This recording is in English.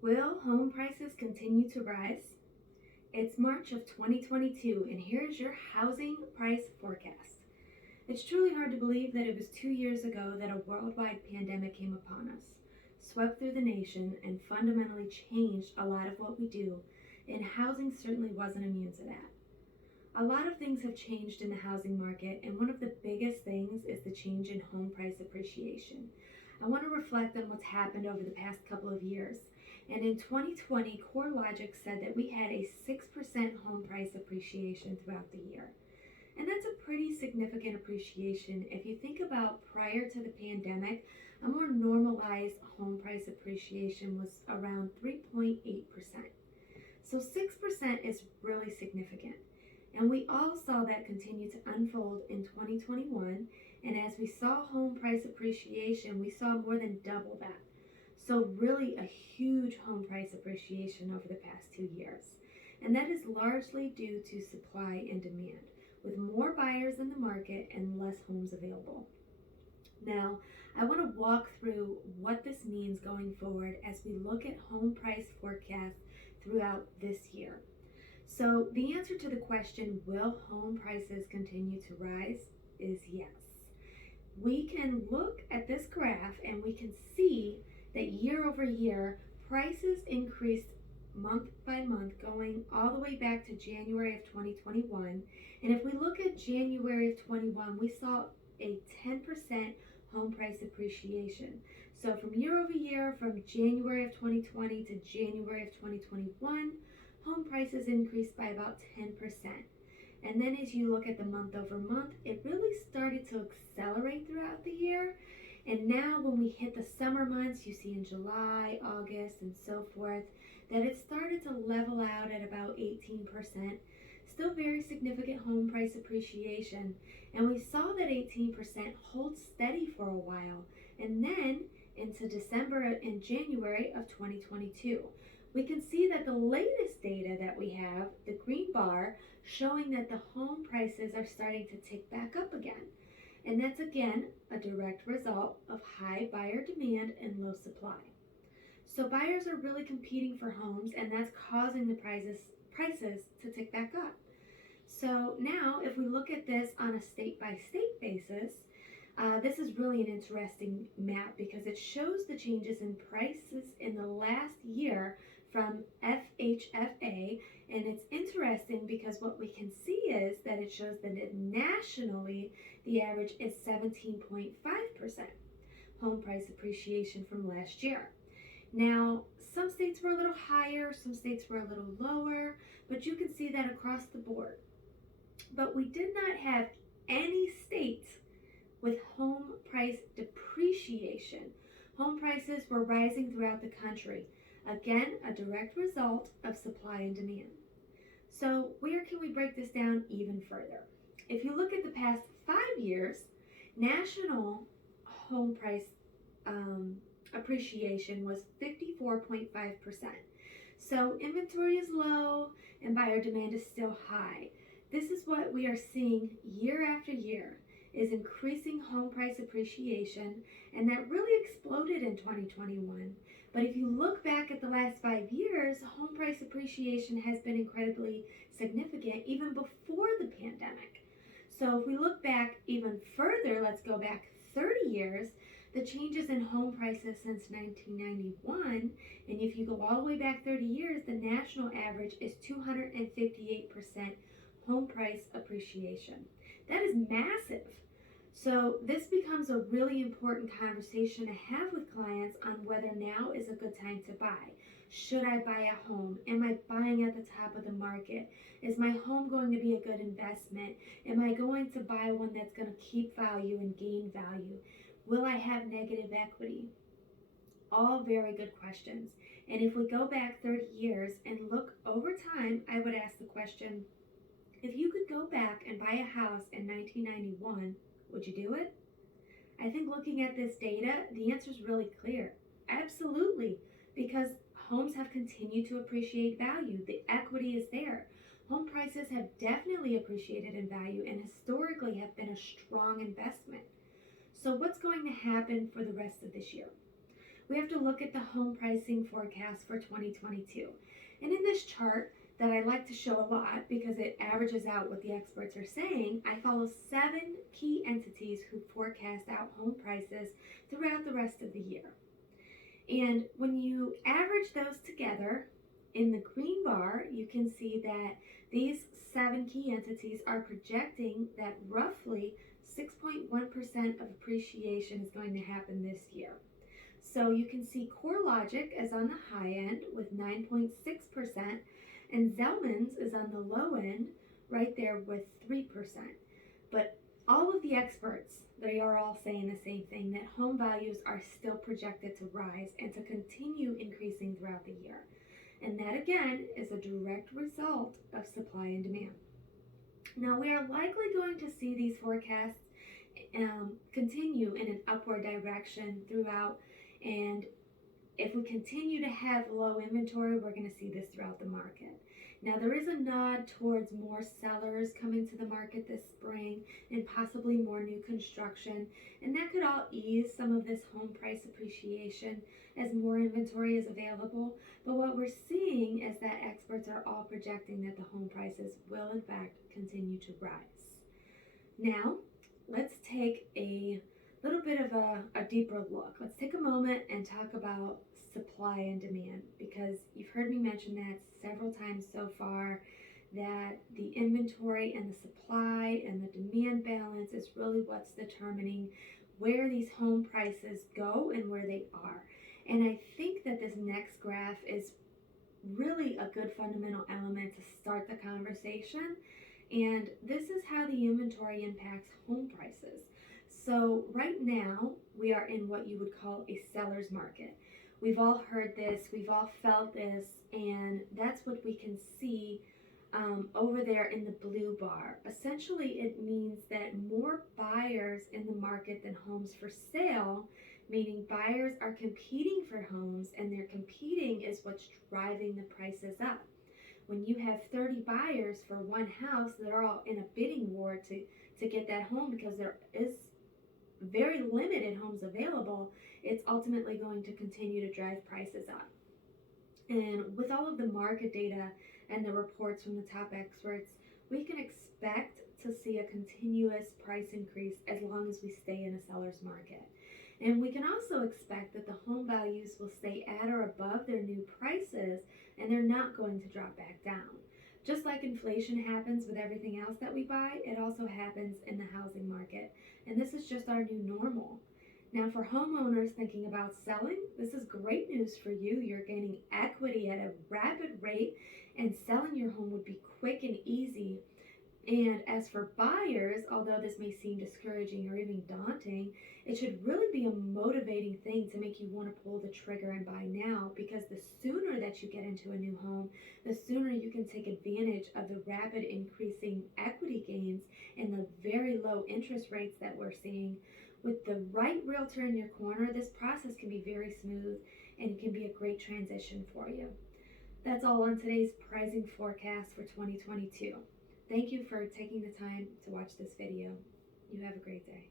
Will home prices continue to rise? It's March of 2022, and here's your housing price forecast. It's truly hard to believe that it was 2 years ago that a worldwide pandemic came upon us, swept through the nation, and fundamentally changed a lot of what we do, and housing certainly wasn't immune to that. A lot of things have changed in the housing market, and one of the biggest things is the change in home price appreciation. I want to reflect on what's happened over the past couple of years. And in 2020, CoreLogic said that we had a 6% home price appreciation throughout the year. And that's a pretty significant appreciation. If you think about prior to the pandemic, a more normalized home price appreciation was around 3.8%. So 6% is really significant. And we all saw that continue to unfold in 2021. And as we saw home price appreciation, we saw more than double that. So, really, a huge home price appreciation over the past 2 years. And that is largely due to supply and demand, with more buyers in the market and less homes available. Now, I want to walk through what this means going forward as we look at home price forecasts throughout this year. So, the answer to the question, will home prices continue to rise, is yes. We can look at this graph and we can see that year over year, prices increased month by month, going all the way back to January of 2021. And if we look at January of 21, we saw a 10% home price appreciation. So from year over year, from January of 2020 to January of 2021, home prices increased by about 10%. And then as you look at the month over month, it really started to accelerate throughout the year. And now when we hit the summer months, you see in July, August, and so forth, that it started to level out at about 18%. Still very significant home price appreciation. And we saw that 18% hold steady for a while. And then into December and January of 2022. We can see that the latest data that we have, the green bar, showing that the home prices are starting to tick back up again. And that's again a direct result of high buyer demand and low supply. So buyers are really competing for homes, and that's causing the prices to tick back up. So now if we look at this on a state by state basis, this is really an interesting map because it shows the changes in prices in the last year from FHFA, and it's interesting because what we can see is that it shows that nationally the average is 17.5% home price appreciation from last year. Now, some states were a little higher, some states were a little lower, but you can see that across the board. But we did not have any states with home price depreciation. Home prices were rising throughout the country. Again, a direct result of supply and demand. So where can we break this down even further? If you look at the past 5 years, national home price appreciation was 54.5%. So inventory is low and buyer demand is still high. This is what we are seeing year after year, is increasing home price appreciation, and that really exploded in 2021. But if you look back at the last 5 years, home price appreciation has been incredibly significant even before the pandemic. So if we look back even further, let's go back 30 years, the changes in home prices since 1991, and if you go all the way back 30 years, the national average is 258% home price appreciation. That is massive. So this becomes a really important conversation to have with clients on whether now is a good time to buy. Should I buy a home? Am I buying at the top of the market? Is my home going to be a good investment? Am I going to buy one that's going to keep value and gain value? Will I have negative equity? All very good questions. And if we go back 30 years and look over time, I would ask the question, if you could go back and buy a house in 1991, would you do it? I think looking at this data, the answer is really clear. Absolutely, because homes have continued to appreciate value. The equity is there. Home prices have definitely appreciated in value and historically have been a strong investment. So what's going to happen for the rest of this year? we have to look at the home pricing forecast for 2022. And in this chart that I like to show a lot because it averages out what the experts are saying, I follow 7 key entities who forecast out home prices throughout the rest of the year. And when you average those together, in the green bar, you can see that these 7 key entities are projecting that roughly 6.1% of appreciation is going to happen this year. So you can see CoreLogic is on the high end with 9.6%, and Zelman's is on the low end right there with 3%. But all of the experts, they are all saying the same thing, that home values are still projected to rise and to continue increasing throughout the year. And that again is a direct result of supply and demand. Now we are likely going to see these forecasts continue in an upward direction throughout, and if we continue to have low inventory, we're going to see this throughout the market. Now there is a nod towards more sellers coming to the market this spring and possibly more new construction, and that could all ease some of this home price appreciation as more inventory is available. But what we're seeing is that experts are all projecting that the home prices will in fact continue to rise. Now let's take a little bit of a deeper look. Let's take a moment and talk about supply and demand, because you've heard me mention that several times so far, that the inventory and the supply and the demand balance is really what's determining where these home prices go and where they are. And I think that this next graph is really a good fundamental element to start the conversation. And this is how the inventory impacts home prices. So right now we are in what you would call a seller's market. We've all heard this, we've all felt this, and that's what we can see over there in the blue bar. Essentially, it means that more buyers in the market than homes for sale, meaning buyers are competing for homes, and their competing is what's driving the prices up. When you have 30 buyers for one house, they're all in a bidding war to get that home because there is very limited homes available. It's ultimately going to continue to drive prices up. And with all of the market data and the reports from the top experts, we can expect to see a continuous price increase as long as we stay in a seller's market. And we can also expect that the home values will stay at or above their new prices, and they're not going to drop back down. Just like inflation happens with everything else that we buy, it also happens in the housing market. And this is just our new normal. Now, for homeowners thinking about selling, this is great news for you. You're gaining equity at a rapid rate, and selling your home would be quick and easy. And as for buyers, although this may seem discouraging or even daunting, it should really be a motivating thing to make you want to pull the trigger and buy now, because the sooner that you get into a new home, the sooner you can take advantage of the rapid increasing equity gains and the very low interest rates that we're seeing. With the right realtor in your corner, this process can be very smooth and it can be a great transition for you. That's all on today's pricing forecast for 2022. Thank you for taking the time to watch this video. You have a great day.